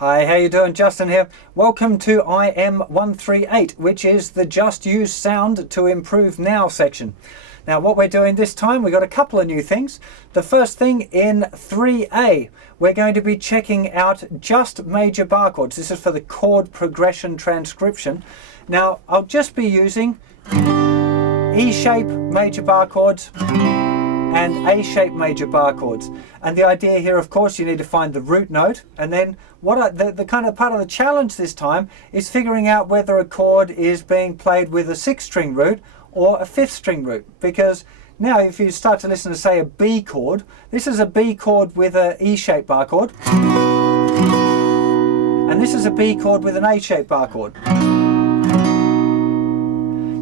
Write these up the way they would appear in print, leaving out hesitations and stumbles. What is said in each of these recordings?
Hi, how you doing? Justin here. Welcome to IM-138, which is the Just Use Sound to Improve Now section. Now what we're doing this time, we've got a couple of new things. The first thing in 3A, we're going to be checking out just major bar chords. This is for the chord progression transcription. Now I'll just be using E-shape major bar chords and A-shape major bar chords. And the idea here, of course, you need to find the root note, and then the kind of part of the challenge this time is figuring out whether a chord is being played with a 6th-string root or a 5th-string root. Because now if you start to listen to, say, a B chord, this is a B chord with an E-shaped bar chord, and this is a B chord with an A-shaped bar chord.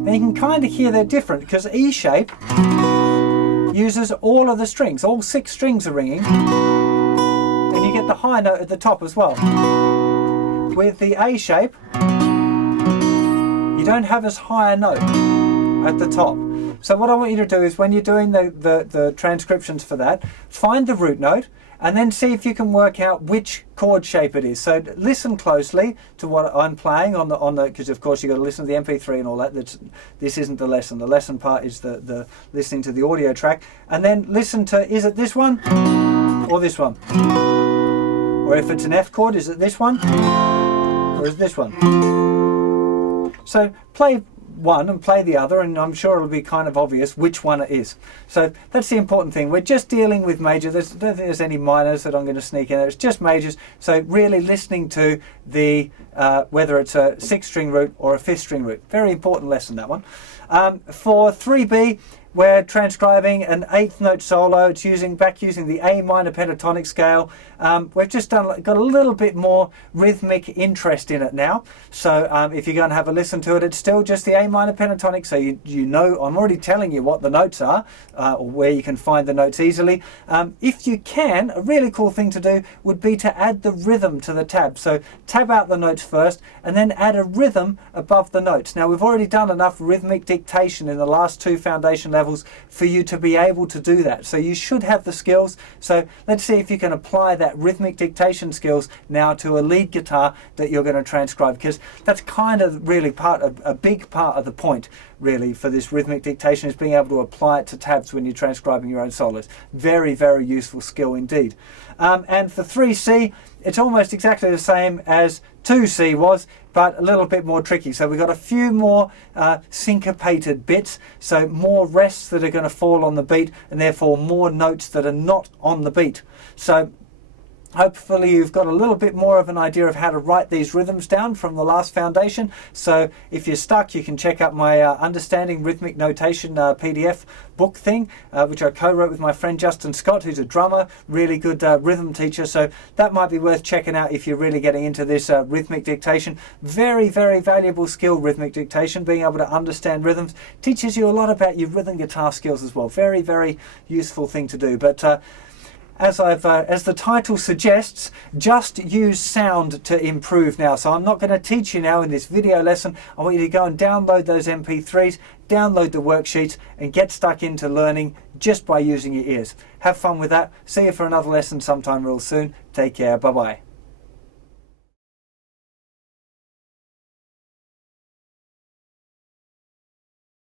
Now you can kind of hear they're different because E-shape uses all of the strings, all 6 strings are ringing, and you get the high note at the top as well. With the A shape, you don't have as high a note at the top. So what I want you to do is, when you're doing the transcriptions for that, find the root note and then see if you can work out which chord shape it is. So listen closely to what I'm playing on the because of course you've got to listen to the MP3 and all that. This isn't the lesson. The lesson part is the listening to the audio track, and then listen to, is it this one or this one? Or if it's an F chord, is it this one or is it this one? So play one and play the other, and I'm sure it'll be kind of obvious which one it is. So that's the important thing. We're just dealing with major. I don't think there's any minors that I'm going to sneak in there. It's just majors. So really listening to the whether it's a 6th-string root or a 5th-string root. Very important lesson, that one. For 3B, we're transcribing an 8th note solo. It's using the A minor pentatonic scale. We've just got a little bit more rhythmic interest in it now. So if you're going to have a listen to it, it's still just the A minor pentatonic. So you know, I'm already telling you what the notes are, or where you can find the notes easily. If you can, a really cool thing to do would be to add the rhythm to the tab. So tab out the notes first and then add a rhythm above the notes. Now we've already done enough rhythmic dictation in the last 2 foundation levels for you to be able to do that. So you should have the skills. So let's see if you can apply that rhythmic dictation skills now to a lead guitar that you're going to transcribe, because that's kind of really a big part of the point really for this rhythmic dictation, is being able to apply it to tabs when you're transcribing your own solos. Very, very useful skill indeed. And for 3C, it's almost exactly the same as 2C was, but a little bit more tricky. So we've got a few more syncopated bits, so more rests that are going to fall on the beat, and therefore more notes that are not on the beat. So hopefully you've got a little bit more of an idea of how to write these rhythms down from the last foundation. So if you're stuck, you can check out my Understanding Rhythmic Notation PDF book thing, which I co-wrote with my friend Justin Scott, who's a drummer, really good rhythm teacher. So that might be worth checking out if you're really getting into this rhythmic dictation. Very, very valuable skill, rhythmic dictation. Being able to understand rhythms teaches you a lot about your rhythm guitar skills as well. Very, very useful thing to do. But as the title suggests, just use sound to improve now. So I'm not going to teach you now in this video lesson. I want you to go and download those MP3s, download the worksheets, and get stuck into learning just by using your ears. Have fun with that. See you for another lesson sometime real soon. Take care. Bye-bye.